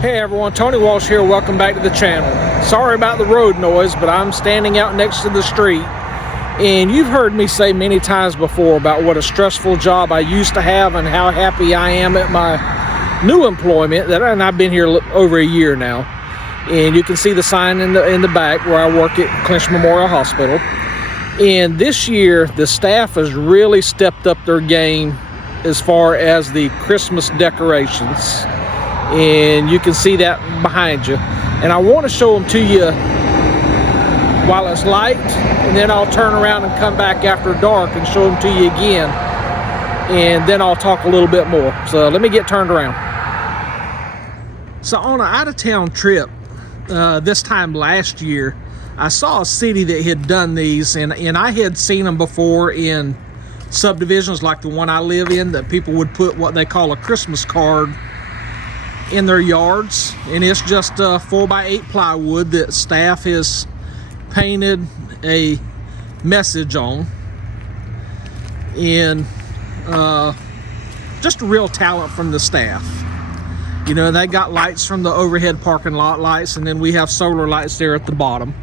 Hey everyone, Tony Walsh here. Welcome back to the channel. Sorry about the road noise, but I'm standing out next to the street. And you've heard me say many times before about what a stressful job I used to have and how happy I am at my new employment. And I've been here over a year now. And you can see the sign in the back where I work at Clinch Memorial Hospital. And this year, the staff has really stepped up their game as far as the Christmas decorations. And you can see that behind you. And I want to show them to you while it's light, and then I'll turn around and come back after dark and show them to you again. And then I'll talk a little bit more. So let me get turned around. So on an out-of-town trip this time last year, I saw a city that had done these, and I had seen them before in subdivisions like the one I live in, that people would put what they call a Christmas card in their yards, and it's just 4x8 plywood that staff has painted a message on. And just a real talent from the staff. You know, they got lights from the overhead parking lot lights, and then we have solar lights there at the bottom.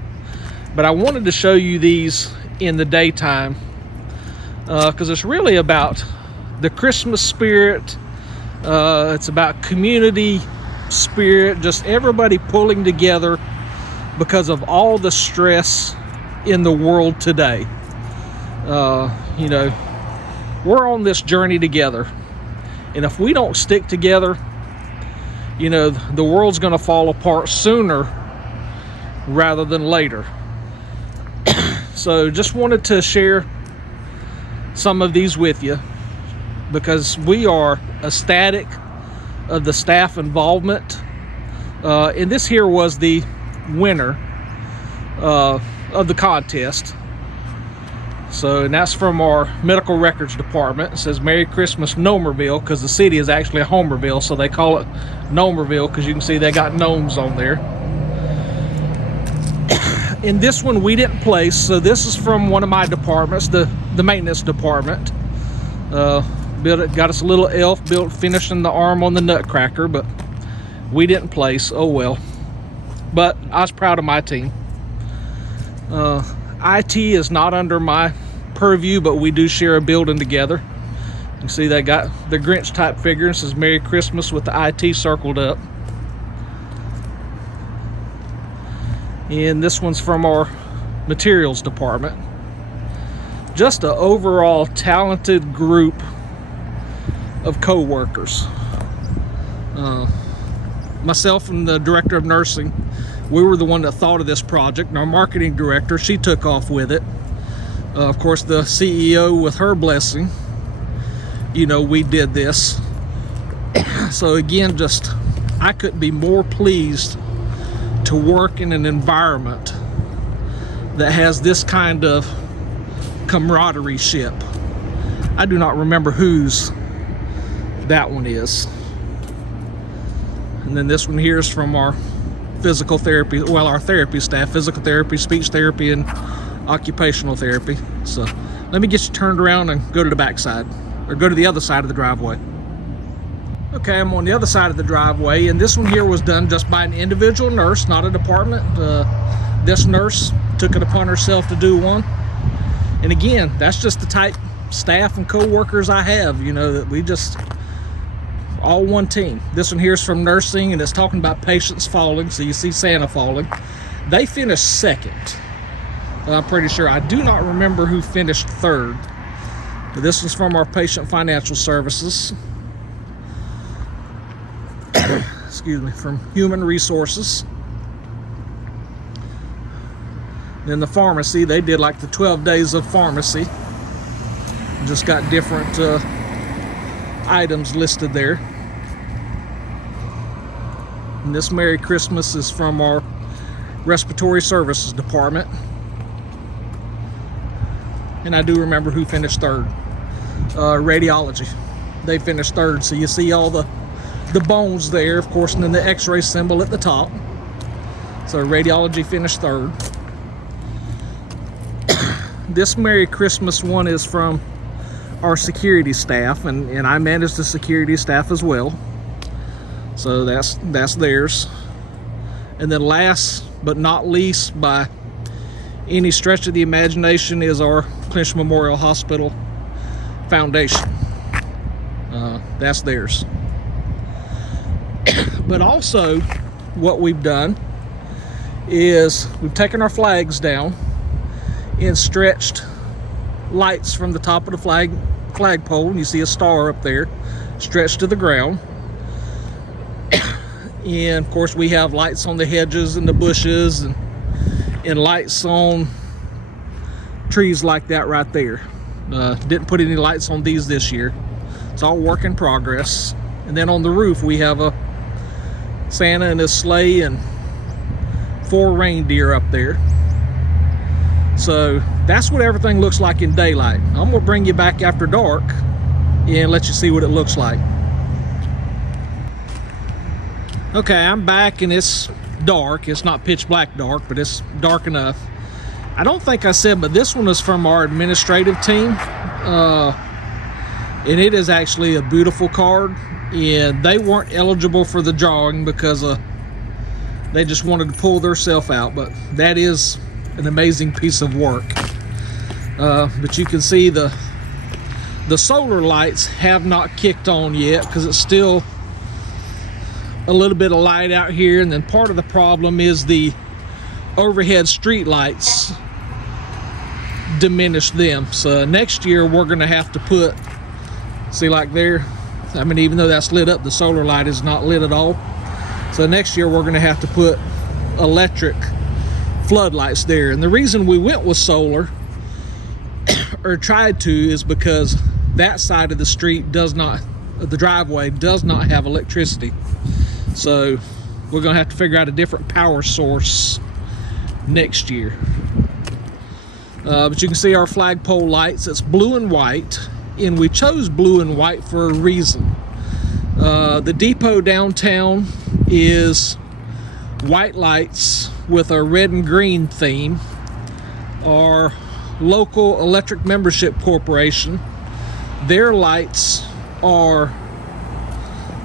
But I wanted to show you these in the daytime because it's really about the Christmas spirit. It's about community spirit, just everybody pulling together because of all the stress in the world today. You know, we're on this journey together, and if we don't stick together, you know, the world's going to fall apart sooner rather than later. So just wanted to share some of these with you, because we are ecstatic of the staff involvement. And this here was the winner of the contest. So, and that's from our medical records department. It says Merry Christmas Gnomerville, because the city is actually a Homerville, so they call it Gnomerville because you can see they got gnomes on there. In this one we didn't place, so this is from one of my departments, the maintenance department. Got us a little elf built, finishing the arm on the Nutcracker, but we didn't place. Oh well. But I was proud of my team. IT is not under my purview, but we do share a building together. You can see they got the Grinch type figure. It says Merry Christmas with the IT circled up. And this one's from our materials department. Just an overall talented group of co-workers. Myself and the director of nursing, we were the one that thought of this project, and our marketing director, she took off with it. Of course, the CEO, with her blessing, you know, we did this. So again, just I couldn't be more pleased to work in an environment that has this kind of camaraderie ship. I do not remember whose that one is. And then this one here is from our physical therapy, well, our therapy staff, physical therapy, speech therapy, and occupational therapy. So let me get you turned around and go to the back side, or go to the other side of the driveway. Okay, I'm on the other side of the driveway, and this one here was done just by an individual nurse, not a department. This nurse took it upon herself to do one. And again, that's just the type staff and co-workers I have, you know, that we just all one team. This one here is from nursing, and it's talking about patients falling. So you see Santa falling. They finished second. I'm pretty sure. I do not remember who finished third. But this was from our patient financial services. Excuse me, from human resources. Then the pharmacy, they did like the 12 days of pharmacy. Just got different items listed there. And this Merry Christmas is from our respiratory services department. And I do remember who finished third. Radiology, they finished third. So you see all the bones there, of course, and then the x-ray symbol at the top. So radiology finished third. This Merry Christmas one is from our security staff, and I manage the security staff as well. So that's theirs. And then last but not least, by any stretch of the imagination, is our Clinch Memorial Hospital Foundation. That's theirs. But also, what we've done is we've taken our flags down and stretched lights from the top of the flagpole, and you see a star up there stretched to the ground. And of course, we have lights on the hedges and the bushes, and lights on trees like that right there. Didn't put any lights on these this year. It's all work in progress. And then on the roof, we have a Santa and his sleigh and 4 reindeer up there. So that's what everything looks like in daylight. I'm gonna bring you back after dark and let you see what it looks like. Okay, I'm back and it's dark. It's not pitch black dark, but it's dark enough. I don't think I said, but this one is from our administrative team. And it is actually a beautiful card. And they weren't eligible for the drawing because they just wanted to pull theirself out. But that is an amazing piece of work. But you can see the solar lights have not kicked on yet because it's still a little bit of light out here. And then part of the problem is the overhead street lights diminish them. So next year we're going to have to put, see, like there, I mean, even though that's lit up, the solar light is not lit at all. So next year we're going to have to put electric floodlights there. And the reason we went with solar or tried to is because that side of the street does not, the driveway does not have electricity. So we're going to have to figure out a different power source next year. But you can see our flagpole lights. It's blue and white, and we chose blue and white for a reason. The depot downtown is white lights with a red and green theme. Our local electric membership corporation, their lights are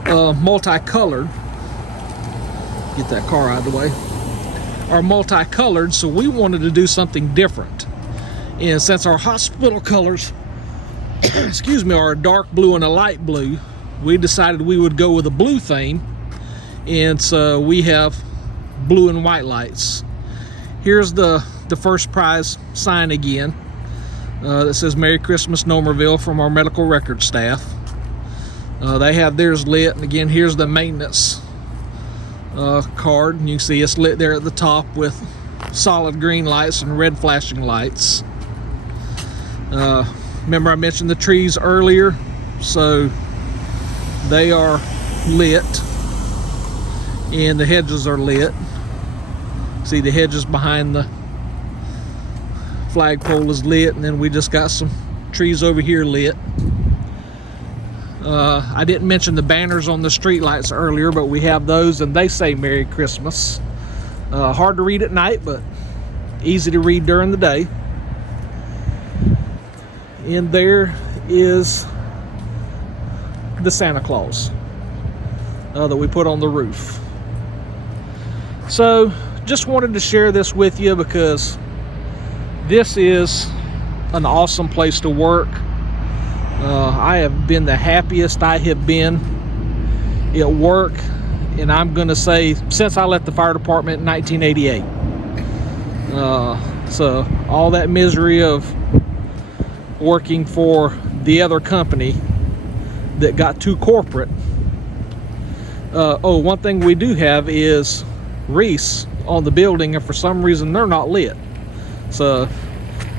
multicolored. Get that car out of the way. Are multicolored, so we wanted to do something different. And since our hospital colors excuse me, are a dark blue and a light blue, we decided we would go with a blue theme. And so we have blue and white lights. Here's the first prize sign again that says Merry Christmas Nomerville from our medical record staff. They have theirs lit, and again, here's the maintenance card, and you can see it's lit there at the top with solid green lights and red flashing lights. Remember I mentioned the trees earlier, so they are lit, and the hedges are lit. See, the hedges behind the flagpole is lit, and then we just got some trees over here lit. I didn't mention the banners on the street lights earlier, but we have those, and they say Merry Christmas. Hard to read at night, but easy to read during the day. And there is the Santa Claus that we put on the roof. So just wanted to share this with you because this is an awesome place to work. I have been the happiest I have been at work, and I'm gonna say since I left the fire department in 1988. So all that misery of working for the other company that got too corporate. Oh, one thing we do have is wreaths on the building, and for some reason they're not lit. So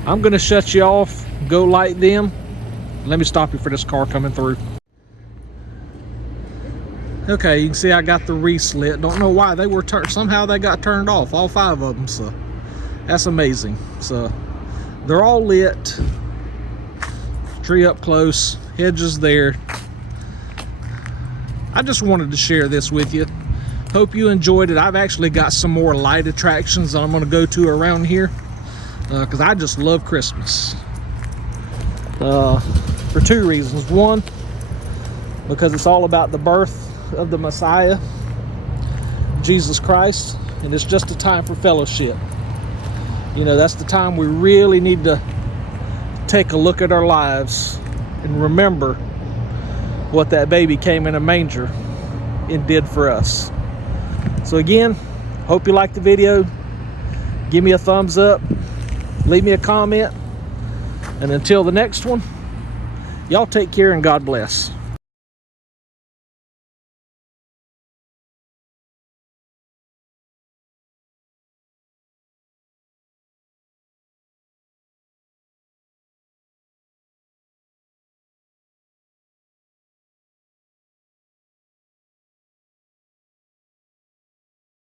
I'm gonna shut you off, go light them. Let me stop you for this car coming through. Okay, you can see I got the wreaths lit. Don't know why they were turned. Somehow they got turned off, all 5 of them. So that's amazing. So they're all lit. Tree up close, hedges there. I just wanted to share this with you. Hope you enjoyed it. I've actually got some more light attractions that I'm going to go to around here because I just love Christmas. For 2 reasons. One, because it's all about the birth of the Messiah, Jesus Christ, and it's just a time for fellowship. You know, that's the time we really need to take a look at our lives and remember what that baby came in a manger and did for us. So again, hope you liked the video. Give me a thumbs up, leave me a comment, and until the next one, y'all take care and God bless.